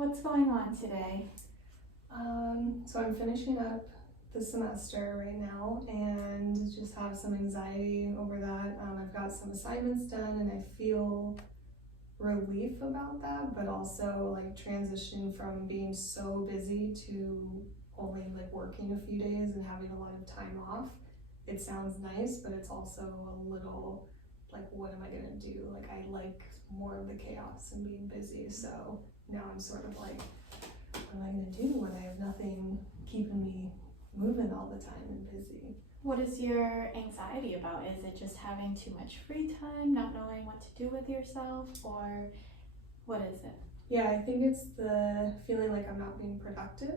What's going on today? So I'm finishing up the semester right now and just have some anxiety over that. I've got some assignments done and I feel relief about that, but also like transitioning from being so busy to only like working a few days and having a lot of time off. It sounds nice, but it's also a little like, what am I gonna do? Like, I like more of the chaos and being busy, so now I'm sort of like, what am I gonna do when I have nothing keeping me moving all the time and busy? What is your anxiety about? Is it just having too much free time, not knowing what to do with yourself, or what is it? Yeah, I think it's the feeling like I'm not being productive.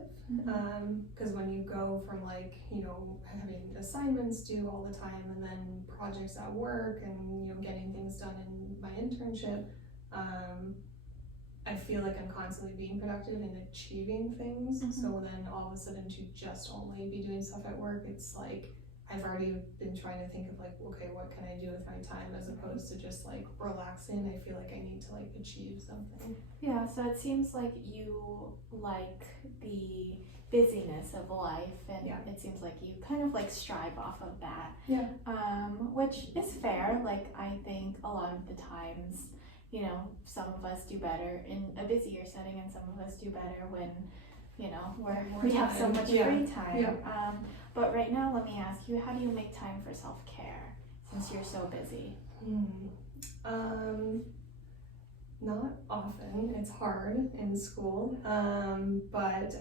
Because when you go from like, having assignments due all the time and then projects at work and, getting things done in my internship, I feel like I'm constantly being productive and achieving things. So then all of a sudden to just only be doing stuff at work, it's like I've already been trying to think of like, okay, what can I do with my time as opposed to just like relaxing. I feel like I need to like achieve something. Yeah, so it seems like you like the busyness of life, and it seems like you kind of like strive off of that. Yeah. Which is fair. Like, I think a lot of the times, some of us do better in a busier setting, and some of us do better when, we have so much free time. Yeah. But right now, let me ask you, how do you make time for self-care since you're so busy? Not often. It's hard in school, but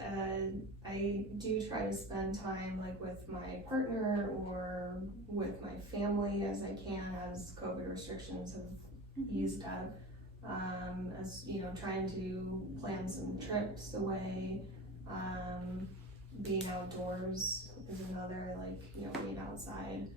I do try to spend time like with my partner or with my family as I can as COVID restrictions have eased up. As trying to plan some trips away. Being outdoors is another, like, being outside,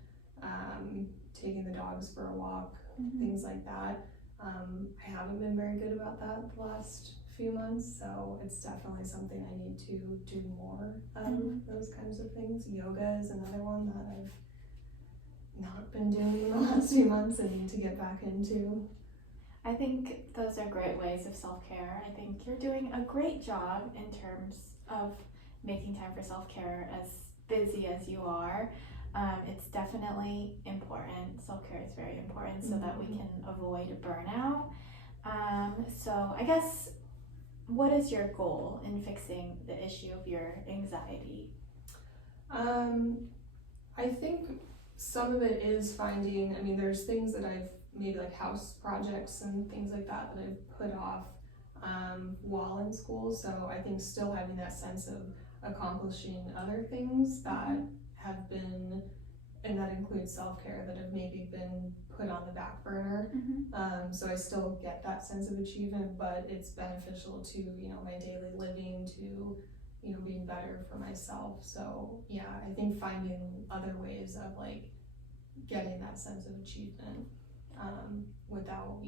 taking the dogs for a walk, things like that. I haven't been very good about that the last few months, so it's definitely something I need to do more of, those kinds of things. Yoga is another one that I've not been doing in the last few months and need to get back into. I think those are great ways of self-care. I think you're doing a great job in terms of making time for self-care, as busy as you are. It's definitely important. Self-care is very important so that we can avoid burnout. So I guess, what is your goal in fixing the issue of your anxiety? I think some of it is finding, there's things that I've maybe like house projects and things like that I've put off while in school. So I think still having that sense of accomplishing other things that have been, and that includes self-care, that have maybe been put on the back burner. So I still get that sense of achievement, but it's beneficial to, my daily living, to, being better for myself. So yeah, I think finding other ways of like getting that sense of achievement without,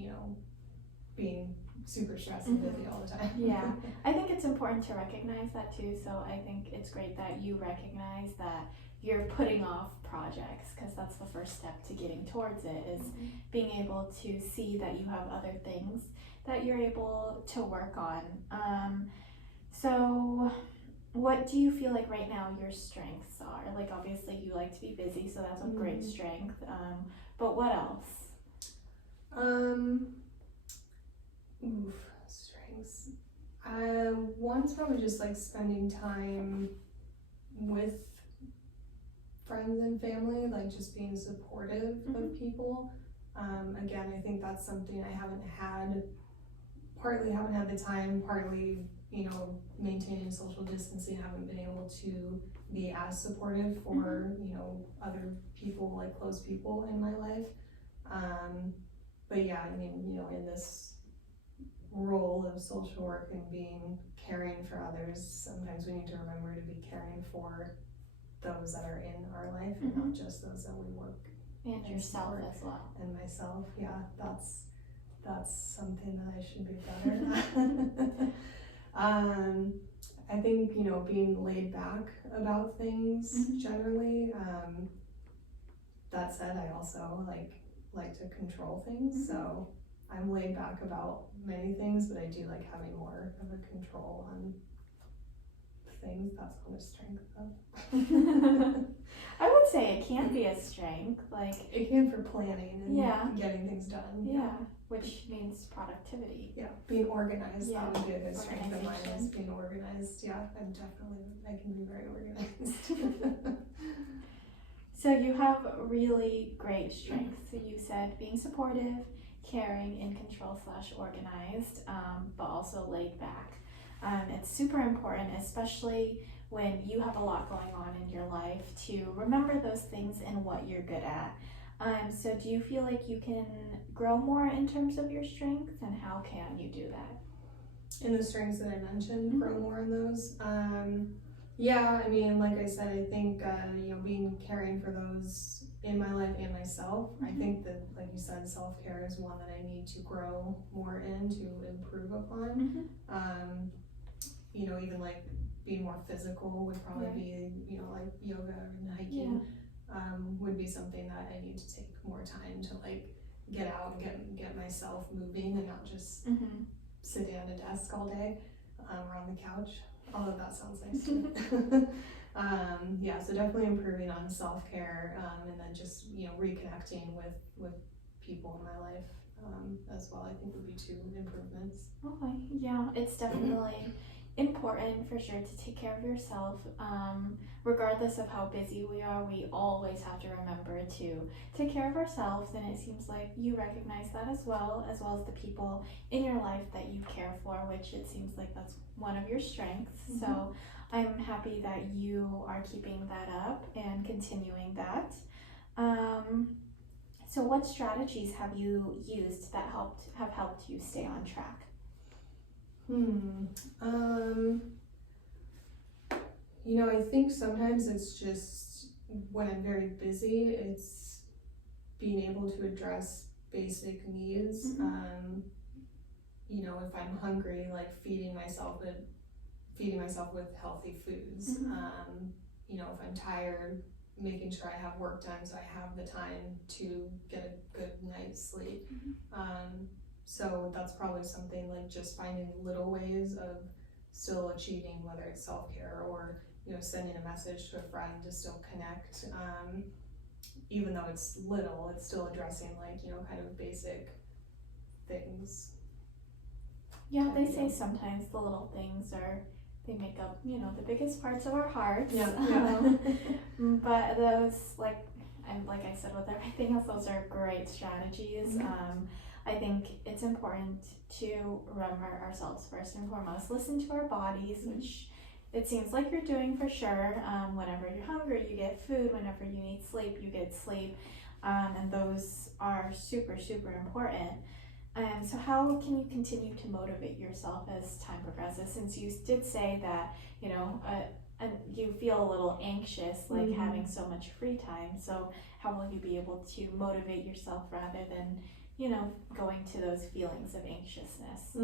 being super stressed and busy all the time. Yeah, I think it's important to recognize that too. So I think it's great that you recognize that you're putting off projects, because that's the first step to getting towards it, is being able to see that you have other things that you're able to work on. So what do you feel like right now your strengths are? Like, obviously you like to be busy, so that's a great strength. But what else? Strengths. One's probably just like spending time with friends and family, like just being supportive of people. Again, I think that's something I haven't had, partly haven't had the time, partly, maintaining social distancing, haven't been able to be as supportive for, other people, like close people in my life. But yeah, in this role of social work and being caring for others, sometimes we need to remember to be caring for those that are in our life and not just those that we work and yourself as well. And myself, yeah, that's something that I should be better at. I think, being laid back about things generally. That said, I also like to control things, so I'm laid back about many things, but I do like having more of a control on things. That's not a strength though. I would say it can be a strength, like It can for planning and Yeah. getting things done. yeah, which means productivity. Yeah, being organized, Yeah, that would be a good strength of mine, is organization. being organized. Yeah, I can be very organized. So you have really great strengths. So you said being supportive, caring, in control / organized, but also laid back. It's super important, especially when you have a lot going on in your life, to remember those things and what you're good at. So do you feel like you can grow more in terms of your strengths, and how can you do that? In the strengths that I mentioned, Mhm. grow more in those. Yeah, I mean, like I said, I think, being caring for those in my life and myself, I Mhm. think that, like you said, self-care is one that I need to grow more in, to improve upon. Mhm. Even like being more physical would probably be, like yoga and hiking, would be something that I need to take more time to like get out and get myself moving and not just Mhm. sit at a desk all day, or on the couch. Although that sounds nice too. Yeah, so definitely improving on self-care, and then just reconnecting with people in my life, as well. I think would be 2 improvements. Okay, yeah, it's definitely important for sure to take care of yourself. Regardless of how busy we are, we always have to remember to take care of ourselves, and it seems like you recognize that as well as the people in your life that you care for, which it seems like that's one of your strengths. Mhm. So I'm happy that you are keeping that up and continuing that. So what strategies have you used that have helped you stay on track? I think sometimes it's just when I'm very busy, it's being able to address basic needs. Mhm. If I'm hungry, like feeding myself with healthy foods. Mhm. If I'm tired, making sure I have work done so I have the time to get a good night's sleep. So that's probably something, like just finding little ways of still achieving, whether it's self-care or sending a message to a friend to still connect. Even though it's little, it's still addressing like kind of basic things. Yeah, they say sometimes the little things they make up, the biggest parts of our hearts. Yeah. But those, and like I said with everything else, those are great strategies. Mhm. I think it's important to remember ourselves first and foremost. Listen to our bodies, Mhm. which it seems like you're doing for sure. Whenever you're hungry, you get food. Whenever you need sleep, you get sleep. And those are super, super important. So how can you continue to motivate yourself as time progresses? Since you did say that, and you feel a little anxious, like Mhm. having so much free time. So how will you be able to motivate yourself rather than, going to those feelings of anxiousness?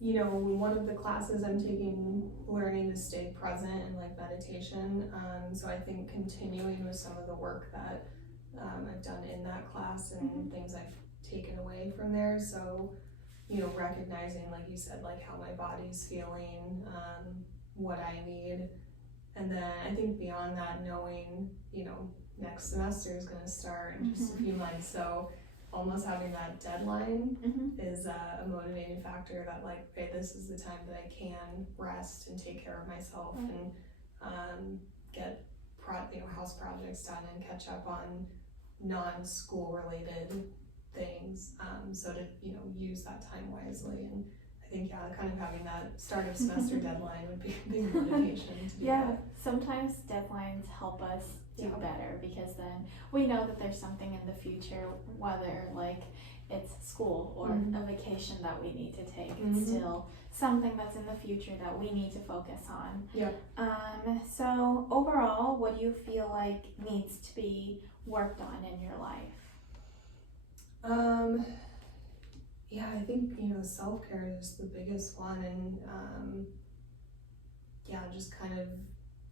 One of the classes I'm taking, learning to stay present and like meditation. So I think continuing with some of the work that I've done in that class and Mhm. things I've taken away from there. So, recognizing, like you said, like how my body's feeling, what I need. And then I think beyond that, knowing, next semester is going to start in just a few months. So almost having that deadline is a motivating factor that like, okay, this is the time that I can rest and take care of myself and get house projects done and catch up on non-school related things, so to use that time wisely. And I think kind of having that start of semester deadline would be a big motivation to do that. Sometimes deadlines help us do better, because then we know that there's something in the future, whether like it's school or a vacation that we need to take. It's still something that's in the future that we need to focus on. So overall, what do you feel like needs to be worked on in your life? I think self-care is the biggest one, and just kind of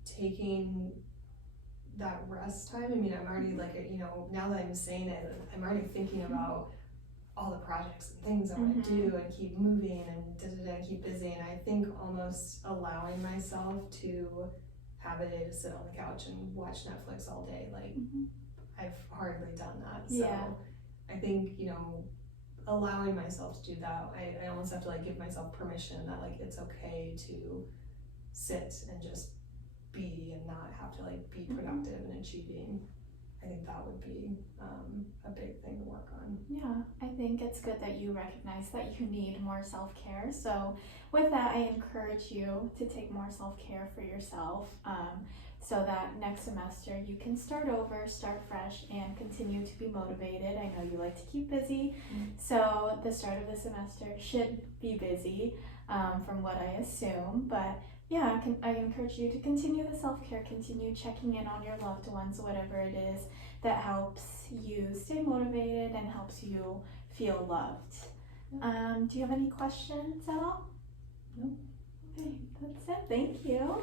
taking that rest time. I mean, I'm already like, now that I'm saying it, I'm already thinking about all the projects and things I want to do and keep moving and keep busy. And I think almost allowing myself to have a day to sit on the couch and watch Netflix all day, like I've hardly done that. So I think, you know, allowing myself to do that, I almost have to like give myself permission that like it's okay to sit and just be and not have to like be productive and achieving. I think that would be a big thing to work on. Yeah, I think it's good that you recognize that you need more self-care. So with that, I encourage you to take more self-care for yourself, so that next semester you can start over, start fresh, and continue to be motivated. I know you like to keep busy, so the start of the semester should be busy, from what I assume, but yeah, I encourage you to continue the self-care, continue checking in on your loved ones, whatever it is that helps you stay motivated and helps you feel loved. Do you have any questions at all? No. Okay, that's it. Thank you.